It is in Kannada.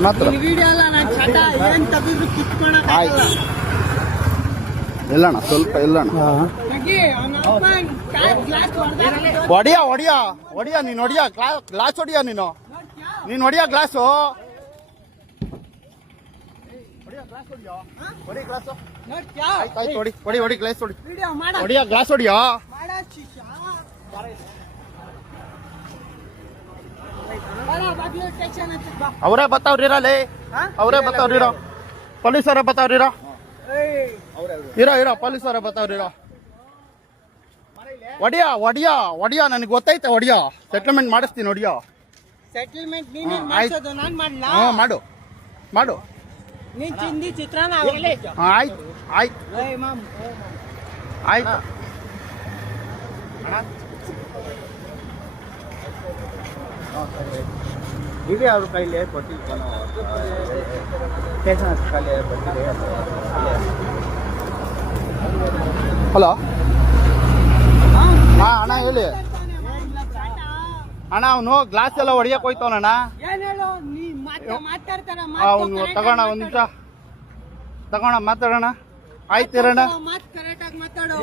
ಮಾತ್ರ ವಿಡಿಯೋ ಅಲ್ಲ ನಾನು ಚಟ ಏನ್ ತೆಗೆದ್ರು ಕಿತ್ಕೊಳಕ್ ಆಯ್ತು ಎಲ್ಲಣ್ಣ ಸ್ವಲ್ಪ ಎಲ್ಲಣ್ಣ ಹೊಡಿಯ ಹೊಡಿಯ ಹೊಡಿಯ ನೀನು ಹೊಡಿಯ ಗ್ಲಾಸ್ ಹೊಡಿಯ ನೀನು ಹೊಡಿಯ ಗ್ಲಾಸು ಹೊಡಿ ಗ್ಲಾಸು ಆಯ್ತು ಹೊಡಿ ಹೊಡಿ ಹೊಡಿ ಗ್ಲಾಸ್ ಹೊಡಿ ಹೊಡಿಯ ಗ್ಲಾಸ್ ಹೊಡಿಯ ಅವರೇ ಬತ್ತಾವ್ರಿರಲೇ ಅವರೇ ಬತ್ತಾವ್ರಿರೋ ಪೊಲೀಸರೇ ಬತ್ತಾವ್ರಿರೋ ಇರೋ ಪೊಲೀಸರೇ ಬತ್ತಾವ್ರಿರೋ ಹೊಡಿಯ ಹೊಡಿಯ ಹೊಡಿಯ ನನಗೆ ಗೊತ್ತೈತೆ ಹೊಡಿಯ ಸೆಟ್ಲ್ಮೆಂಟ್ ಮಾಡಿಸ್ತೀನಿ ಹೊಡಿಯ ಸೆಟಲ್ಮೆಂಟ್ ನೀನೇ ಮಾಡ್ಸೋದು ನಾನು ಮಾಡ್ಲಾ ಮಾಡು ಮಾಡು ನೀನ್ ಚಿಂದಿ ಚಿತ್ರಾನ್ನ ಆಯ್ತು ಆಯ್ತು ಆಯ್ತು ಇದೆ ಅವ್ರ ಕೈಲಿ ಕೊಟ್ಟಿಲ್ಲ ಸ್ಟೇಷನ್ ಕೈಲಿ ಕೊಟ್ಟಿದೆ ಹಲೋ ಅಣ್ಣ ಹೇಳಿ ಅಣ್ಣ ಅವನು ಗ್ಲಾಸ್ ಎಲ್ಲ ಹೊಡಿಯಕ್ ಹೋಯ್ತವನಣ್ಣ ಏನ್ ಹೇಳು ನೀ ಮಾತಾಡ್ತಾರ ಅವನು ತಗೋಣ ಒಂದ್ ನಿಮಿಷ ತಗೋಣ ಮಾತಾಡೋಣ ಆಯ್ತಿರಣ್ಣ ಮಾತು ಕರೆಕ್ಟ್ ಆಗಿ ಮಾತಾಡು